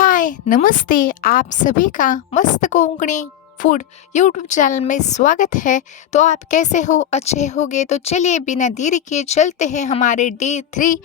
हाय नमस्ते। आप सभी का मस्त कोंकणी फूड यूट्यूब चैनल में स्वागत है। तो आप कैसे हो? अच्छे होगे तो चलिए बिना देरी के चलते हैं हमारे day 3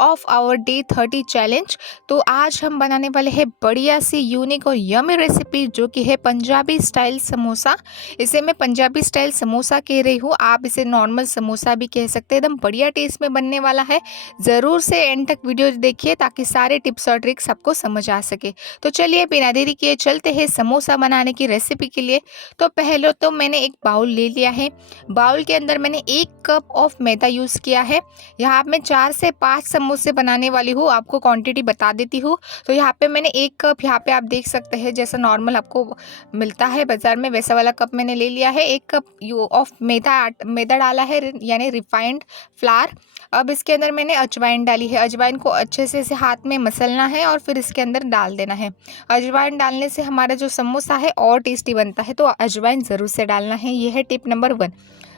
of our day 30 challenge. तो आज हम बनाने वाले हैं बढ़िया सी यूनिक और यमी रेसिपी जो कि है पंजाबी स्टाइल समोसा। इसे मैं पंजाबी स्टाइल समोसा कह रही हूँ, आप इसे नॉर्मल समोसा भी कह सकते हैं। एकदम बढ़िया टेस्ट में बनने वाला है। ज़रूर से एंड तक वीडियो देखिए ताकि सारे टिप्स और ट्रिक्स आपको समझ आ सके। तो चलिए बिना देरी किए चलते हैं समोसा बनाने की रेसिपी के लिए। तो पहले तो मैंने एक बाउल ले लिया है। बाउल के अंदर मैंने 1 कप ऑफ मैदा यूज़ किया है। यहाँ मैं 4 से 5 समोसे बनाने वाली हूँ, आपको क्वांटिटी बता देती हूँ। तो यहाँ पे मैंने 1 कप, यहाँ पे आप देख सकते हैं जैसा नॉर्मल आपको मिलता है बाज़ार में वैसा वाला कप मैंने ले लिया है। 1 कप ऑफ मैदा डाला है, यानी रिफाइंड फ्लावर। अब इसके अंदर मैंने अजवाइन डाली है। अजवाइन को अच्छे से इसे हाथ में मसलना है और फिर इसके अंदर डाल देना है। अजवाइन डालने से हमारा जो समोसा है और टेस्टी बनता है, तो अजवाइन ज़रूर से डालना है। ये है टिप नंबर 1।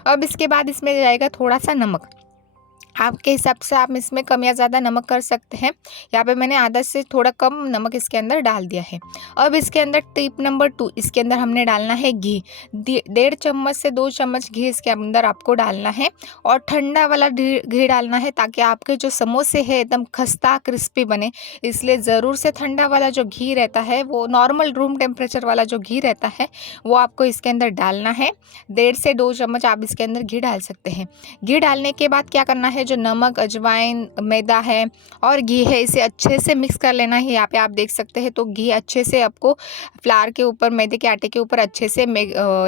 अब इसके बाद इसमें जाएगा थोड़ा सा नमक। आपके हिसाब से आप इसमें कम या ज़्यादा नमक कर सकते हैं। यहाँ पे मैंने आधा से थोड़ा कम नमक इसके अंदर डाल दिया है। अब इसके अंदर टिप नंबर 2, इसके अंदर हमने डालना है घी। 1.5 चम्मच से 2 चम्मच घी इसके अंदर आपको डालना है और ठंडा वाला घी डालना है ताकि आपके जो समोसे हैं एकदम खस्ता क्रिस्पी बने। इसलिए ज़रूर से ठंडा वाला जो घी रहता है, वो नॉर्मल रूम टेम्परेचर वाला जो घी रहता है, वो आपको इसके अंदर डालना है। 1.5 से 2 चम्मच आप इसके अंदर घी डाल सकते हैं। घी डालने के बाद क्या करना है, जो नमक, अजवाइन, मैदा है और घी है, इसे अच्छे से मिक्स कर लेना है। यहाँ पे आप देख सकते हैं तो घी अच्छे से आपको फ्लावर के ऊपर, मैदे के आटे के ऊपर अच्छे से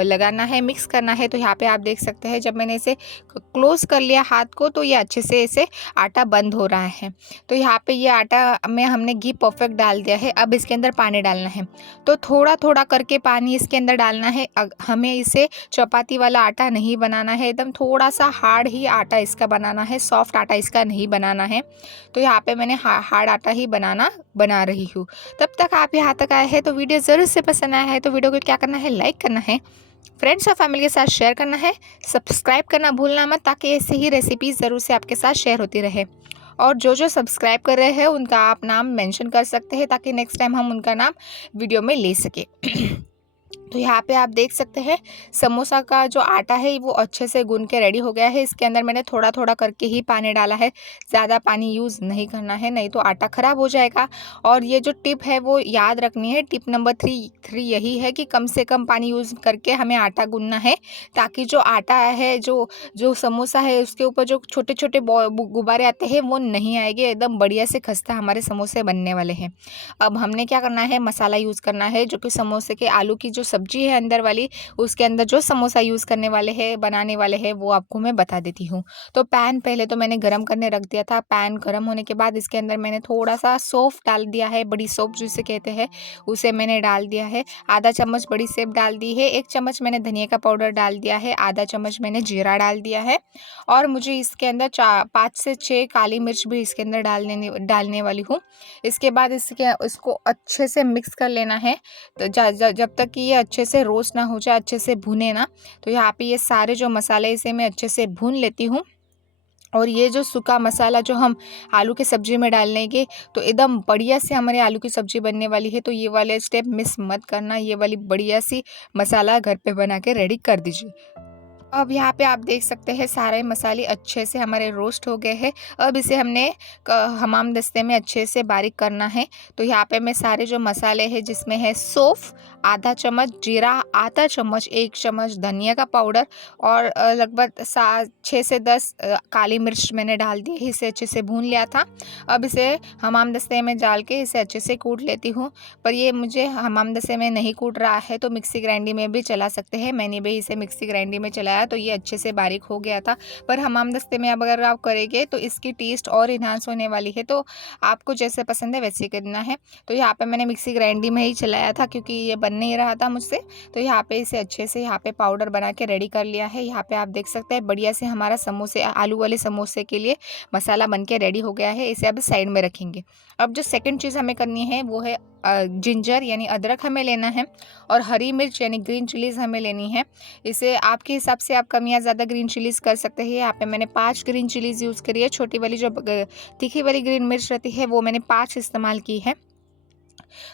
लगाना है, मिक्स करना है। तो यहाँ पे आप देख सकते हैं जब मैंने इसे क्लोज कर लिया हाथ को, तो ये अच्छे से इसे आटा बंद हो रहा है। तो यहाँ पे ये आटा में हमने घी परफेक्ट डाल दिया है। अब इसके अंदर पानी डालना है। तो थोड़ा थोड़ा करके पानी इसके अंदर डालना है। हमें इसे चपाती वाला आटा नहीं बनाना है, एकदम थोड़ा सा हार्ड ही आटा इसका बनाना है, सॉफ्ट आटा इसका नहीं बनाना है। तो यहाँ पे मैंने हार्ड आटा ही बना रही हूँ। तब तक आप यहाँ तक आए हैं तो वीडियो ज़रूर से पसंद आया है तो वीडियो को क्या करना है, लाइक करना है, फ्रेंड्स और फैमिली के साथ शेयर करना है, सब्सक्राइब करना भूलना मत ताकि ऐसे ही रेसिपीज़ ज़रूर से आपके साथ शेयर होती रहे। और जो सब्सक्राइब कर रहे हैं उनका आप नाम मेंशन कर सकते हैं ताकि नेक्स्ट टाइम हम उनका नाम वीडियो में ले सके। तो यहाँ पे आप देख सकते हैं समोसा का जो आटा है वो अच्छे से गूंद के रेडी हो गया है। इसके अंदर मैंने थोड़ा थोड़ा करके ही पानी डाला है, ज़्यादा पानी यूज़ नहीं करना है, नहीं तो आटा ख़राब हो जाएगा। और ये जो टिप है वो याद रखनी है। टिप नंबर 3 यही है कि कम से कम पानी यूज़ करके हमें आटा गूंदना है ताकि जो आटा है, जो जो समोसा है, उसके ऊपर जो छोटे छोटे गुब्बारे आते हैं वो नहीं आएंगे। एकदम बढ़िया से खस्ता हमारे समोसे बनने वाले हैं। अब हमने क्या करना है, मसाला यूज़ करना है जो कि समोसे के आलू की जो सब्जी है अंदर वाली, उसके अंदर जो समोसा यूज़ करने वाले हैं, बनाने वाले हैं, वो आपको मैं बता देती हूँ। तो पैन पहले तो मैंने गरम करने रख दिया था। पैन गरम होने के बाद इसके अंदर मैंने थोड़ा सा सौंफ डाल दिया है, बड़ी सौंफ जिसे कहते हैं, उसे मैंने डाल दिया है। आधा चम्मच बड़ी सौंफ डाल दी है। 1 चम्मच मैंने धनिया का पाउडर डाल दिया है। आधा चम्मच मैंने जीरा डाल दिया है। और मुझे इसके अंदर 5 से 6 काली मिर्च भी इसके अंदर डालने वाली हूँ। इसके बाद इसको अच्छे से मिक्स कर लेना है। तो जब तक कि ये अच्छे से रोस्ट ना हो जाए, अच्छे से भुने ना। तो यहाँ पे ये सारे जो मसाले इसे मैं अच्छे से भून लेती हूँ। और ये जो सूखा मसाला जो हम आलू की सब्ज़ी में डालने के, तो एकदम बढ़िया से हमारे आलू की सब्ज़ी बनने वाली है। तो ये वाले स्टेप मिस मत करना, ये वाली बढ़िया सी मसाला घर पे बना के रेडी कर दीजिए। अब यहाँ पे आप देख सकते हैं सारे मसाले अच्छे से हमारे रोस्ट हो गए हैं। अब इसे हमने हमाम दस्ते में अच्छे से बारीक करना है। तो यहाँ पे मैं सारे जो मसाले हैं, जिसमें है सौंफ, आधा चम्मच जीरा, आधा चम्मच 1 चम्मच धनिया का पाउडर और लगभग 6 से 10 काली मिर्च मैंने डाल दी है। इसे अच्छे से भून लिया था। अब इसे हमाम दस्ते में डाल के इसे अच्छे से कूट लेती हूँ। पर ये मुझे हमाम दस्ते में नहीं कूट रहा है तो मिक्सी ग्राइंडर में भी चला सकते हैं। मैंने भी इसे मिक्सी ग्राइंडर में चलाया तो ये अच्छे से बारीक हो गया था। पर हमाम दस्ते में अब अगर आप करेंगे तो इसकी टेस्ट और इन्हांस होने वाली है। तो आपको जैसे पसंद है वैसे करना है। तो यहाँ पे मैंने मिक्सी ग्राइंडर में ही चलाया था क्योंकि ये बन नहीं रहा था मुझसे। तो यहाँ पे इसे अच्छे से यहाँ पे पाउडर बना के रेडी कर लिया है। यहाँ पे आप देख सकते हैं बढ़िया से हमारा समोसे, आलू वाले समोसे के लिए मसाला बन के रेडी हो गया है। इसे अब साइड में रखेंगे। अब जो सेकंड चीज़ हमें करनी है वो है जिंजर यानी अदरक हमें लेना है और हरी मिर्च यानी ग्रीन चिलीज़ हमें लेनी है। इसे आपके हिसाब से आप कम या ज़्यादा ग्रीन चिलीज़ कर सकते हैं। यहाँ पे मैंने 5 ग्रीन चिलीज़ यूज़ करी है। छोटी वाली जो तीखी वाली ग्रीन मिर्च रहती है वो मैंने 5 इस्तेमाल की है।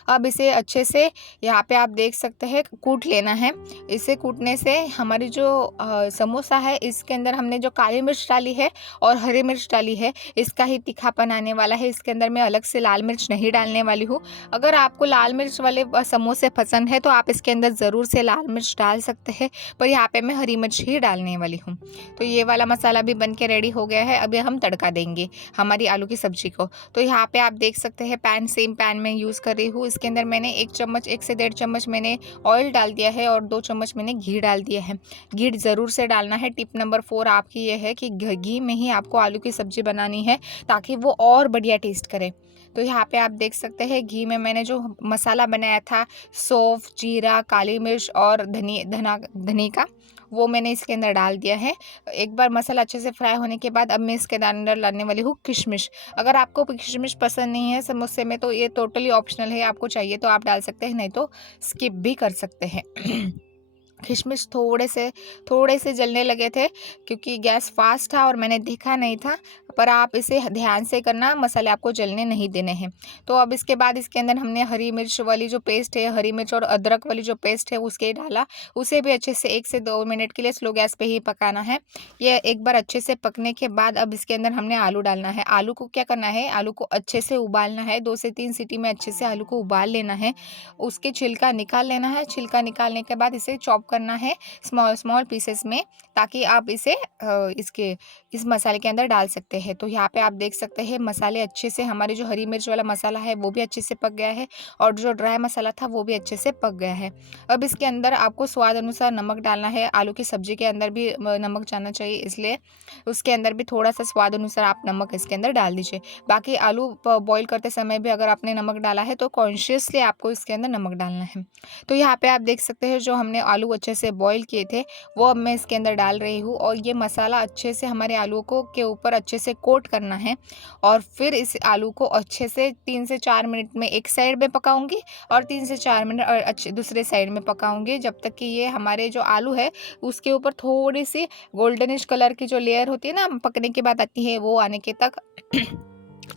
अब इसे अच्छे से यहाँ पे आप देख सकते हैं कूट लेना है। इसे कूटने से हमारी जो समोसा है इसके अंदर हमने जो काली मिर्च डाली है और हरी मिर्च डाली है, इसका ही तीखापन आने वाला है। इसके अंदर मैं अलग से लाल मिर्च नहीं डालने वाली हूँ। अगर आपको लाल मिर्च वाले समोसे पसंद है तो आप इसके अंदर ज़रूर से लाल मिर्च डाल सकते हैं, पर यहाँ पे मैं हरी मिर्च ही डालने वाली हूँ। तो ये वाला मसाला भी बन के रेडी हो गया है। अभी हम तड़का देंगे हमारी आलू की सब्जी को। तो यहाँ पे आप देख सकते हैं पैन, सेम पैन में यूज़ कर रही हूँ। इसके अंदर मैंने 1 चम्मच, 1 से 1.5 चम्मच मैंने ऑयल डाल दिया है और 2 चम्मच मैंने घी डाल दिया है। घी ज़रूर से डालना है। टिप नंबर 4 आपकी ये है कि घी में ही आपको आलू की सब्जी बनानी है ताकि वो और बढ़िया टेस्ट करे। तो यहाँ पे आप देख सकते हैं घी में मैंने जो मसाला बनाया था, सौंफ, जीरा, काली मिर्च और धनी का, वो मैंने इसके अंदर डाल दिया है। एक बार मसाला अच्छे से फ्राई होने के बाद अब मैं इसके अंदर डालने वाली हूँ किशमिश। अगर आपको किशमिश पसंद नहीं है समोसे में तो ये टोटली ऑप्शनल है, आपको चाहिए तो आप डाल सकते हैं, नहीं तो स्किप भी कर सकते हैं। किशमिश थोड़े से जलने लगे थे क्योंकि गैस फास्ट था और मैंने देखा नहीं था, पर आप इसे ध्यान से करना, मसाले आपको जलने नहीं देने हैं। तो अब इसके बाद इसके अंदर हमने हरी मिर्च वाली जो पेस्ट है, हरी मिर्च और अदरक वाली जो पेस्ट है उसके डाला। उसे भी अच्छे से 1 से 2 मिनट के लिए स्लो गैस पे ही पकाना है। ये एक बार अच्छे से पकने के बाद अब इसके अंदर हमने आलू डालना है। आलू को क्या करना है, आलू को अच्छे से उबालना है। 2 से 3 सीटी में अच्छे से आलू को उबाल लेना है। उसके छिलका निकाल लेना है। छिलका निकालने के बाद इसे चॉप करना है स्मॉल स्मॉल पीसेस में, ताकि आप इसे इस मसाले के अंदर डाल सकते हैं। तो यहाँ पे आप देख सकते हैं मसाले अच्छे से, हमारी जो हरी मिर्च वाला मसाला है वो भी अच्छे से पक गया है और जो ड्राई मसाला था वो भी अच्छे से पक गया है। अब इसके अंदर आपको स्वाद अनुसार नमक डालना है। आलू की सब्जी के अंदर भी नमक जाना चाहिए, इसलिए उसके अंदर भी थोड़ा सा स्वाद अनुसार आप नमक इसके अंदर डाल दीजिए। बाकी आलू बॉईल करते समय भी अगर आपने नमक डाला है तो कॉन्शियसली आपको इसके अंदर नमक डालना है। तो यहाँ पे आप देख सकते हैं जो हमने आलू अच्छे से बॉईल किए थे वो अब मैं इसके अंदर डाल रही हूँ और ये मसाला अच्छे से हमारे आलू को के ऊपर अच्छे से कोट करना है और फिर इस आलू को अच्छे से 3 से 4 मिनट में एक साइड में पकाऊंगी और 3 से 4 मिनट और अच्छे दूसरे साइड में पकाऊंगी, जब तक कि ये हमारे जो आलू है उसके ऊपर थोड़ी सी गोल्डनिश कलर की जो लेयर होती है ना पकने के बाद आती है, वो आने के तक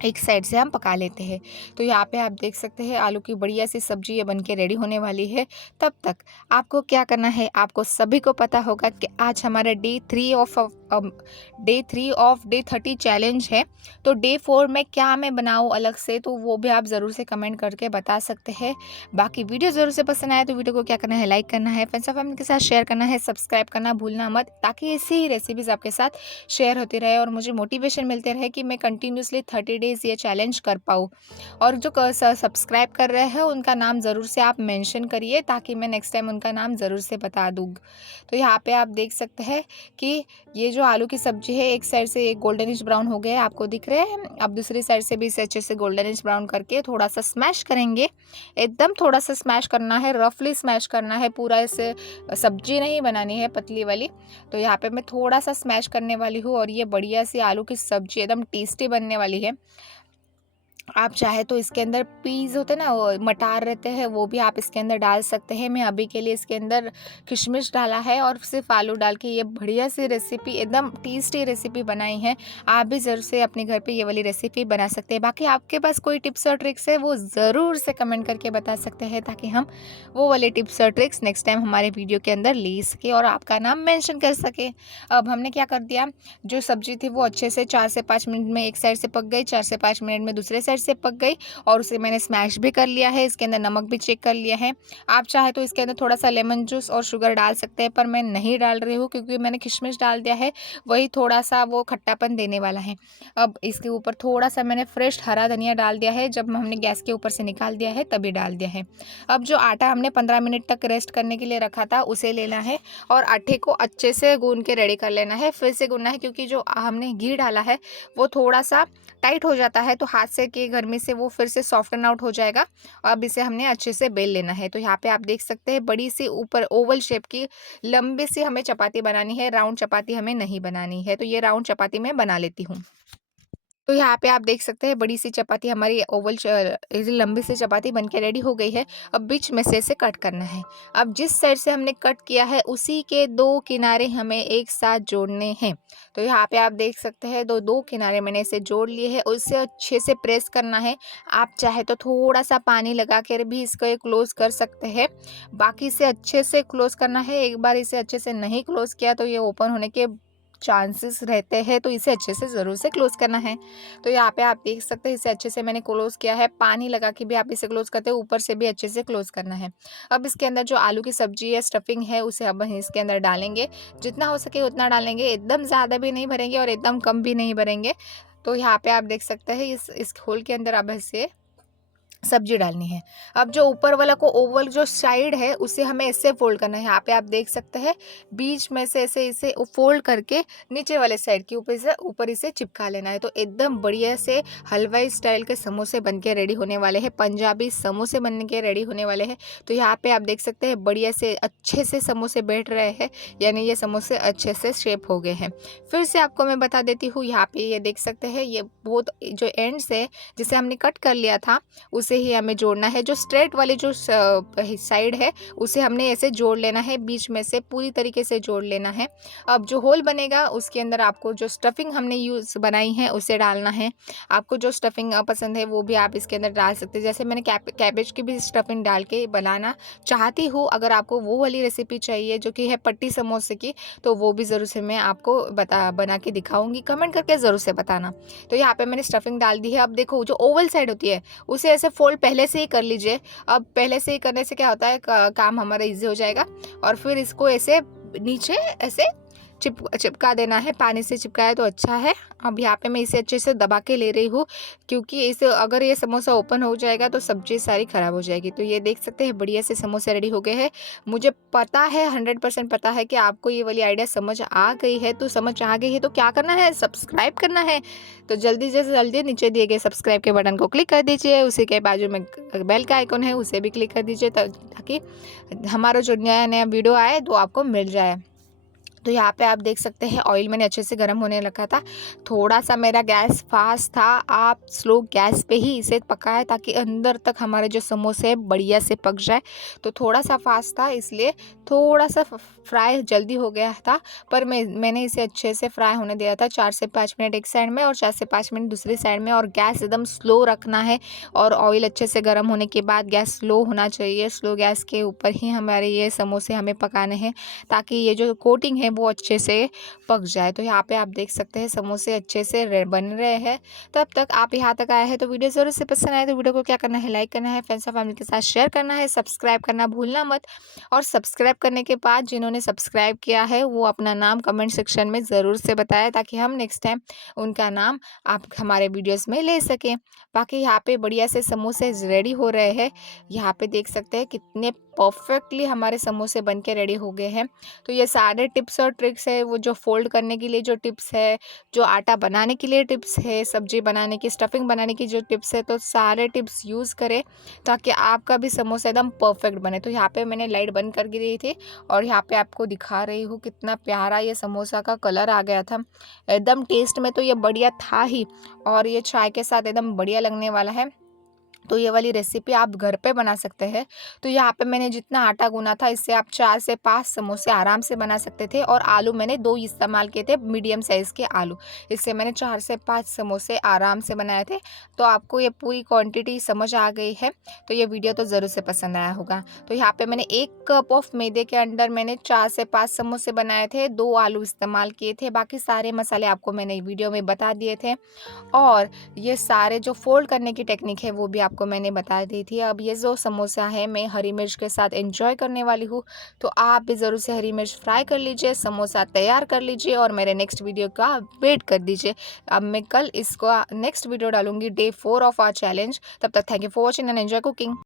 एक साइड से हम पका लेते हैं। तो यहाँ पे आप देख सकते हैं आलू की बढ़िया सी सब्जी ये बनके रेडी होने वाली है। तब तक आपको क्या करना है, आपको सभी को पता होगा कि आज हमारा डे 30 चैलेंज है। तो डे 4 में क्या मैं बनाऊँ अलग से, तो वो भी आप ज़रूर से कमेंट करके बता सकते हैं। बाकी वीडियो ज़रूर से पसंद आए तो वीडियो को क्या करना है, लाइक करना है, फ्रेंड्स और फैमिली के साथ शेयर करना है, सब्सक्राइब करना भूलना मत, ताकि ऐसी ही रेसिपीज़ आपके साथ शेयर होती रहे और मुझे मोटिवेशन मिलते रहे कि मैं कंटिन्यूसली 30 डेज़ ये चैलेंज कर पाऊँ। और जो सब्सक्राइब कर रहे हैं उनका नाम ज़रूर से आप मेंशन करिए, ताकि मैं नेक्स्ट टाइम उनका नाम ज़रूर से बता दूँ। तो यहाँ पे आप देख सकते हैं कि ये जो आलू की सब्जी है एक साइड से एक गोल्डनिश ब्राउन हो गया है, आपको दिख रहे हैं। अब दूसरी साइड से भी इसे अच्छे से गोल्डनिश ब्राउन करके थोड़ा सा स्मैश करेंगे। एकदम थोड़ा सा स्मैश करना है, रफली स्मैश करना है, पूरा इसे सब्जी नहीं बनानी है पतली वाली। तो यहाँ पे मैं थोड़ा सा स्मैश करने वाली हूँ और ये बढ़िया सी आलू की सब्जी एकदम टेस्टी बनने वाली है। आप चाहे तो इसके अंदर पीस होते हैं ना, वो मटार रहते हैं, वो भी आप इसके अंदर डाल सकते हैं। मैं अभी के लिए इसके अंदर किशमिश डाला है और सिर्फ आलू डाल के ये बढ़िया सी रेसिपी, एकदम टेस्टी रेसिपी बनाई है। आप भी ज़रूर से अपने घर पे ये वाली रेसिपी बना सकते हैं। बाकी आपके पास कोई टिप्स और ट्रिक्स है वो ज़रूर से कमेंट करके बता सकते हैं, ताकि हम वो वाले टिप्स और ट्रिक्स नेक्स्ट टाइम हमारे वीडियो के अंदर ले सके और आपका नाम मेंशन कर सके। अब हमने क्या कर दिया, जो सब्जी थी वो अच्छे से 4 से 5 मिनट में एक साइड से पक गई, 4 से 5 मिनट में दूसरे साइड से पक गई और उसे मैंने स्मैश भी कर लिया है। इसके अंदर नमक भी चेक कर लिया है। आप चाहे तो इसके अंदर थोड़ा सा लेमन जूस और शुगर डाल सकते हैं, पर मैं नहीं डाल रही हूँ क्योंकि मैंने किशमिश डाल दिया है, वही थोड़ा सा वो खट्टापन देने वाला है। अब इसके ऊपर थोड़ा सा मैंने फ्रेश हरा धनिया डाल दिया है, जब हमने गैस के ऊपर से निकाल दिया है तभी डाल दिया है। अब जो आटा हमने 15 मिनट तक रेस्ट करने के लिए रखा था उसे लेना है और आटे को अच्छे से गूंद के रेडी कर लेना है। फिर से गूंदना है क्योंकि जो हमने घी डाला है वो थोड़ा सा टाइट हो जाता है, तो हाथ से की गर्मी से वो फिर से सॉफ्टन आउट हो जाएगा। अब इसे हमने अच्छे से बेल लेना है। तो यहाँ पे आप देख सकते हैं बड़ी सी ऊपर ओवल शेप की लंबी सी हमें चपाती बनानी है, राउंड चपाती हमें नहीं बनानी है। तो ये राउंड चपाती मैं बना लेती हूँ। तो यहाँ पे आप देख सकते हैं बड़ी सी चपाती हमारी ओवल ऐसे लंबी सी चपाती बन के रेडी हो गई है। अब बीच में से इसे कट करना है। अब जिस साइड से हमने कट किया है उसी के 2 किनारे हमें एक साथ जोड़ने हैं। तो यहाँ पे आप देख सकते हैं 2 किनारे मैंने इसे जोड़ लिए हैं और इसे अच्छे से प्रेस करना है। आप चाहे तो थोड़ा-सा पानी लगा कर भी इसको ये क्लोज़ कर सकते हैं। बाकी इसे अच्छे से क्लोज़ करना है। एक बार इसे अच्छे से नहीं क्लोज़ किया तो ये ओपन होने के चांसेस रहते हैं, तो इसे अच्छे से ज़रूर से क्लोज़ करना है। तो यहाँ पे आप देख सकते हैं इसे अच्छे से मैंने क्लोज़ किया है। पानी लगा के भी आप इसे क्लोज़ करते हो, ऊपर से भी अच्छे से क्लोज़ करना है। अब इसके अंदर जो आलू की सब्ज़ी है, स्टफिंग है, उसे अब हम इसके अंदर डालेंगे। जितना हो सके उतना डालेंगे, एकदम ज़्यादा भी नहीं भरेंगे और एकदम कम भी नहीं भरेंगे। तो यहाँ पे आप देख सकते हैं इस होल के अंदर अब ऐसे सब्जी डालनी है। अब जो ऊपर वाला को ओवल जो साइड है उसे हमें ऐसे फोल्ड करना है। यहाँ पे आप देख सकते हैं बीच में से ऐसे इसे फोल्ड करके नीचे वाले साइड के ऊपर इसे चिपका लेना है। तो एकदम बढ़िया से हलवाई स्टाइल के समोसे बन के रेडी होने वाले हैं, पंजाबी समोसे बन के रेडी होने वाले हैं। तो यहाँ पे आप देख सकते हैं बढ़िया से अच्छे से समोसे बैठ रहे हैं, यानी ये समोसे अच्छे से शेप हो गए हैं। फिर से आपको मैं बता देती हूँ, यहाँ पे ये देख सकते हैं ये बहुत जो एंड से जिसे हमने कट कर लिया था उसे ही हमें जोड़ना है। जो स्ट्रेट वाली जो साइड है उसे हमने ऐसे जोड़ लेना है, बीच में से पूरी तरीके से जोड़ लेना है। अब जो होल बनेगा उसके अंदर आपको जो स्टफिंग हमने यूज़ बनाई है उसे डालना है। आपको जो स्टफिंग पसंद है वो भी आप इसके अंदर डाल सकते हैं। जैसे मैंने कैबेज की भी स्टफिंग डाल के बनाना चाहती हूँ। अगर आपको वो वाली रेसिपी चाहिए जो कि है पट्टी समोसे की, तो वो भी ज़रूर से मैं आपको बना के दिखाऊंगी। कमेंट करके ज़रूर से बताना। तो यहाँ पे मैंने स्टफिंग डाल दी है। अब देखो जो ओवल साइड होती है उसे ऐसे फोल्ड पहले से ही कर लीजिए। अब पहले से ही करने से क्या होता है, काम हमारा इजी हो जाएगा। और फिर इसको ऐसे नीचे ऐसे चिपका देना है। पानी से चिपकाया तो अच्छा है। अब यहाँ पे मैं इसे अच्छे से दबा के ले रही हूँ, क्योंकि इसे अगर ये समोसा ओपन हो जाएगा तो सब्जी सारी खराब हो जाएगी। तो ये देख सकते हैं बढ़िया से समोसे रेडी हो गए हैं। मुझे पता है 100% पता है कि आपको ये वाली आइडिया समझ आ गई है। तो समझ आ गई है तो क्या करना है, सब्सक्राइब करना है। तो जल्दी से जल्दी नीचे दिए गए सब्सक्राइब के बटन को क्लिक कर दीजिए। उसी के बाजू में बेल का आइकन है उसे भी क्लिक कर दीजिए, ताकि हमारा जो नया नया वीडियो आए तो आपको मिल जाए। तो यहाँ पे आप देख सकते हैं ऑयल मैंने अच्छे से गर्म होने रखा था। थोड़ा सा मेरा गैस फास्ट था, आप स्लो गैस पे ही इसे पकाएं ताकि अंदर तक हमारे जो समोसे है बढ़िया से पक जाए। तो थोड़ा सा फास्ट था, इसलिए थोड़ा सा फ्राई जल्दी हो गया था। पर मैंने इसे अच्छे से फ्राई होने दिया था 4 से 5 मिनट एक साइड में और 4 से 5 मिनट दूसरी साइड में। और गैस एकदम स्लो रखना है। और ऑयल अच्छे से गर्म होने के बाद गैस स्लो होना चाहिए। स्लो गैस के ऊपर ही हमारे ये समोसे हमें पकाने हैं, ताकि ये जो कोटिंग है वो अच्छे से पक जाए। तो यहाँ पे आप देख सकते हैं समोसे अच्छे से बन रहे हैं। तब तक आप यहाँ तक आए हैं तो वीडियो ज़रूर से पसंद आए तो वीडियो को क्या करना है, लाइक करना है, फ्रेंड्स और फैमिली के साथ शेयर करना है, सब्सक्राइब करना भूलना मत। और सब्सक्राइब करने के बाद जिन्होंने सब्सक्राइब किया है वो अपना नाम कमेंट सेक्शन में ज़रूर से बताएं, ताकि हम नेक्स्ट टाइम उनका नाम आप हमारे वीडियोस में ले सकें। बाकी यहाँ पे बढ़िया से समोसे रेडी हो रहे हैं। यहाँ पे देख सकते हैं कितने परफेक्टली हमारे समोसे बन के रेडी हो गए हैं। तो ये सारे टिप्स और ट्रिक्स है, वो जो फोल्ड करने के लिए जो टिप्स है, जो आटा बनाने के लिए टिप्स है, सब्जी बनाने की स्टफिंग बनाने की जो टिप्स है, तो सारे टिप्स यूज़ करें ताकि आपका भी समोसा एकदम परफेक्ट बने। तो यहाँ पे मैंने लाइट बंद कर दी थी और यहाँ पे आपको दिखा रही हूँ कितना प्यारा ये समोसा का कलर आ गया था। एकदम टेस्ट में तो ये बढ़िया था ही, और ये चाय के साथ एकदम बढ़िया लगने वाला है। तो ये वाली रेसिपी आप घर पे बना सकते हैं। तो यहाँ पे मैंने जितना आटा गूना था इससे आप 4 से 5 समोसे आराम से बना सकते थे। और आलू मैंने 2 इस्तेमाल किए थे, मीडियम साइज़ के आलू। इससे मैंने 4 से 5 समोसे आराम से बनाए थे। तो आपको ये पूरी क्वांटिटी समझ आ गई है। तो ये वीडियो तो ज़रूर से पसंद आया होगा। तो यहाँ पे मैंने 1 कप ऑफ मैदे के अंदर मैंने 4 से 5 समोसे बनाए थे, 2 आलू इस्तेमाल किए थे। बाकी सारे मसाले आपको मैंने वीडियो में बता दिए थे। और ये सारे जो फोल्ड करने की टेक्निक है वो भी आपको मैंने बता दी थी। अब ये जो समोसा है मैं हरी मिर्च के साथ एंजॉय करने वाली हूँ। तो आप भी ज़रूर से हरी मिर्च फ्राई कर लीजिए, समोसा तैयार कर लीजिए और मेरे नेक्स्ट वीडियो का वेट कर दीजिए। अब मैं कल इसको नेक्स्ट वीडियो डालूंगी, डे 4 ऑफ आवर चैलेंज। तब तक thank you for watching and enjoy cooking.